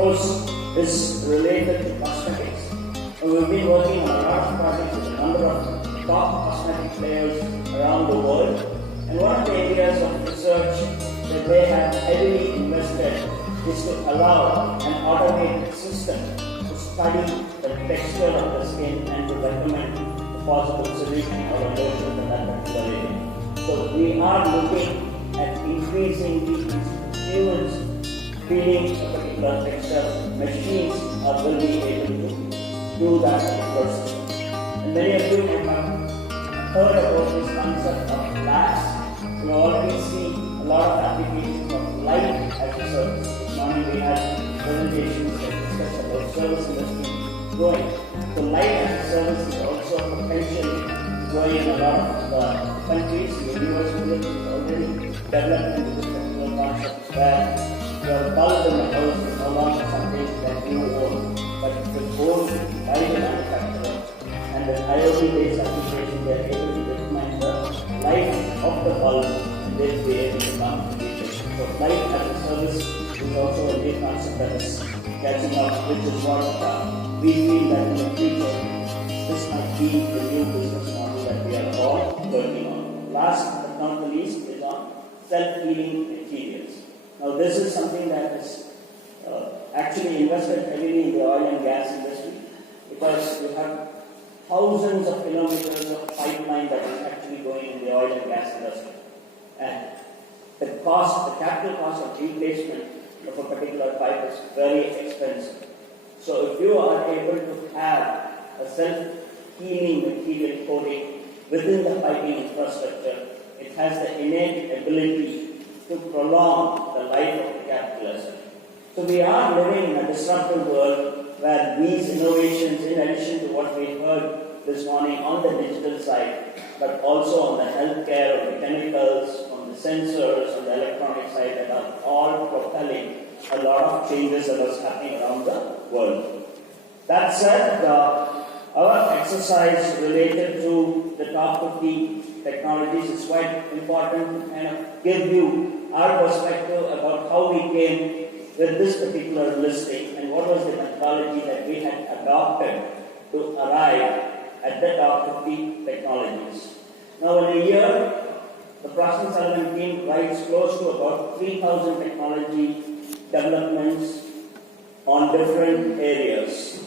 course, is related to cosmetics. We've been working on a lot of projects with a number of top cosmetic players around the world. And one of the areas of research that they have heavily invested is to allow an automated system to study the texture of the skin and to recommend the possible solution or a lotion in that particular area. So we are looking at increasing the humans feeling a particular texture. Machines will be able to do that particular system. And many of you have heard about this concept of glass. You already see a lot of applications of light as a service. This morning we had presentations that discussed about service industry growing. So light as a service is also potentially growing in a lot of countries. The US is already developed into this particular concept where your bulb in the house is no longer something that you own, but it is owned by the manufacturer. And with IoT-based application, they are able to determine the life of the bulb and they will be able to come to the So light as a service is also a new concept that is catching up, which is what we feel that in the future this might be the new business model that we are all working on. Last but not the least is on self-healing materials. Now this is something that is actually invested heavily in the oil and gas industry because you have thousands of kilometers of pipeline that is actually going in the oil and gas industry. And the capital cost of replacement of a particular pipe is very expensive. So if you are able to have a self-healing material coating within the piping infrastructure, it has the innate ability to prolong the life of the capital asset. So we are living in a disruptive world where these innovations, in addition to what we heard this morning on the digital side, but also on the healthcare, on the chemicals, on the sensors, on the electronic side, that are all propelling a lot of changes that are happening around the world. That said, our exercise related to the top 50 technologies is quite important to kind of give you our perspective about how we came with this particular listing and what was the methodology that we had adopted to arrive at the top 50 technologies. Now in a year, the Frost & Sullivan team writes close to about 3,000 technology developments on different areas.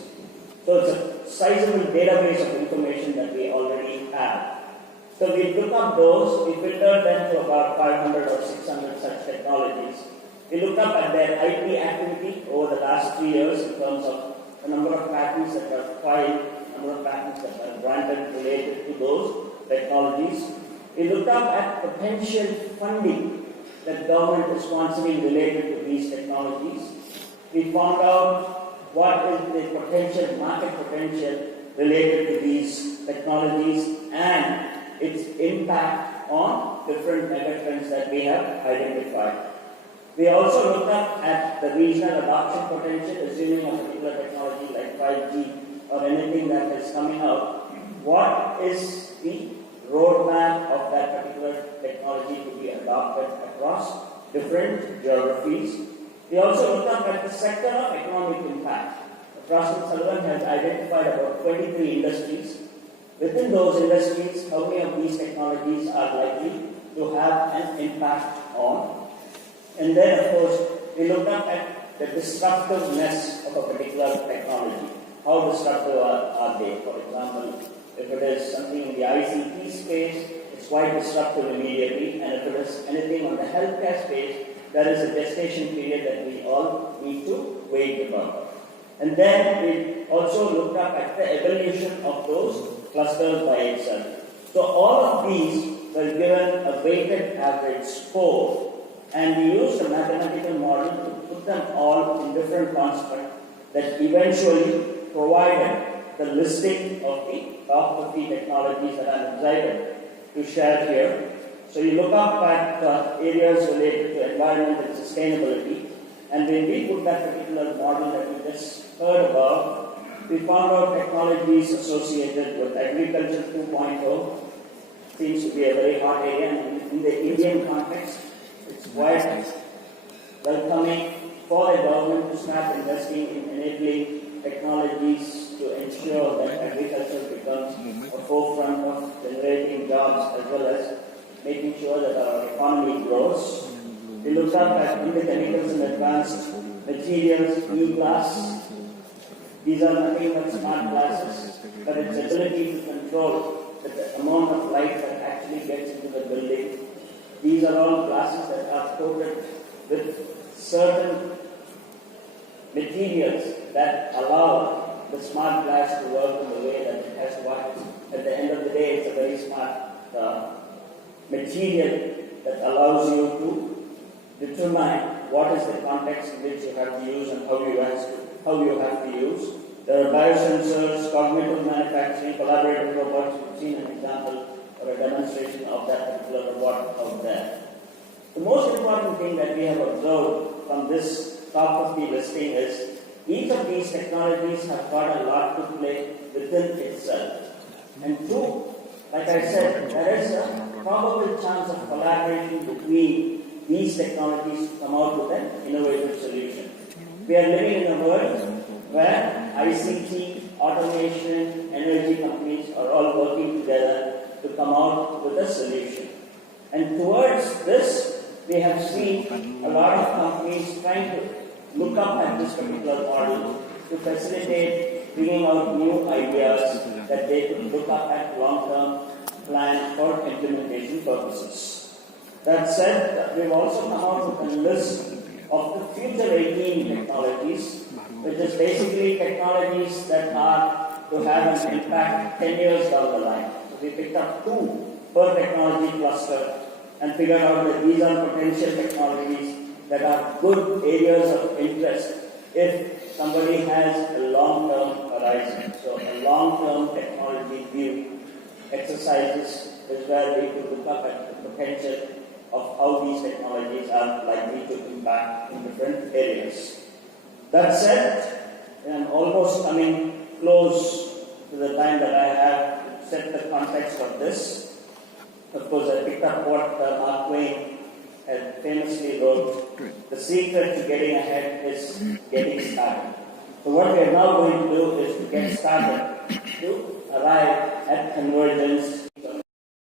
So it's a sizable database of information that we already have. So we took up those, we filtered them to about 500 or 600 such technologies. We looked up at their IP activity over the last 3 years in terms of the number of patents that are filed, number of patents that are granted related to those technologies. We looked up at potential funding that government is sponsoring related to these technologies. We found out what is the potential market potential related to these technologies and its impact on different megatrends that we have identified. We also looked up at the regional adoption potential, assuming a particular technology like 5G or anything that is coming out. What is the roadmap of that particular technology to be adopted across different geographies? We also looked up at the sector of economic impact. Frost & Sullivan has identified about 23 industries. Within those industries, how many of these technologies are likely to have an impact on? And then, of course, we looked up at the disruptiveness of a particular technology. How disruptive are they? For example, if it is something in the ICT space, it's quite disruptive immediately. And if it is anything on the healthcare space, there is a gestation period that we all need to wait about. And then we also looked up at the evolution of those clusters by itself. So all of these were given a weighted average score. And we used a mathematical model to put them all in different constructs that eventually provided the listing of the top 50 technologies that I'm excited to share here. So you look up at areas related to environment and sustainability, and when we put that particular model that we just heard about, we found out technologies associated with agriculture 2.0. Seems to be a very hot area, and in the Indian context, it's quite welcoming for the government to start investing in enabling technologies to ensure that agriculture becomes a forefront of generating jobs as well as making sure that our economy grows. We looked up at in the chemicals and advanced materials, e-glass. These are nothing but smart glasses, but its ability to control the amount of light that actually gets into the building. These are all glasses that are coated with certain materials that allow the smart glass to work in the way that it has to work. At the end of the day, it's a very smart material that allows you to determine what is the context in which you have to use and how you have to use. There are biosensors, cognitive manufacturing, collaborative robots. We've seen an example or a demonstration of that particular robot out there. The most important thing that we have observed from this top of the listing is each of these technologies have got a lot to play within itself. And two, like I said, there is a probable chance of collaboration between these technologies to come out with an innovative solution. We are living in a world where ICT, automation, energy companies are all working together to come out with a solution. And towards this, we have seen a lot of companies trying to look up at this particular model to facilitate bringing out new ideas that they could look up at long-term plan for implementation purposes. That said, we've also come out with a list of the future 18 technologies, which is basically technologies that are to have an impact 10 years down the line. So we picked up 2 per technology cluster and figured out that these are potential technologies that are good areas of interest if somebody has a long-term horizon. So a long-term technology view exercises is where we could look up at the potential of how these technologies are likely to impact in different areas. That said, I'm almost coming close to the time that I have to set the context of this. Of course, I picked up what Mark Twain had famously wrote, the secret to getting ahead is getting started. So what we are now going to do is to get started to arrive at convergence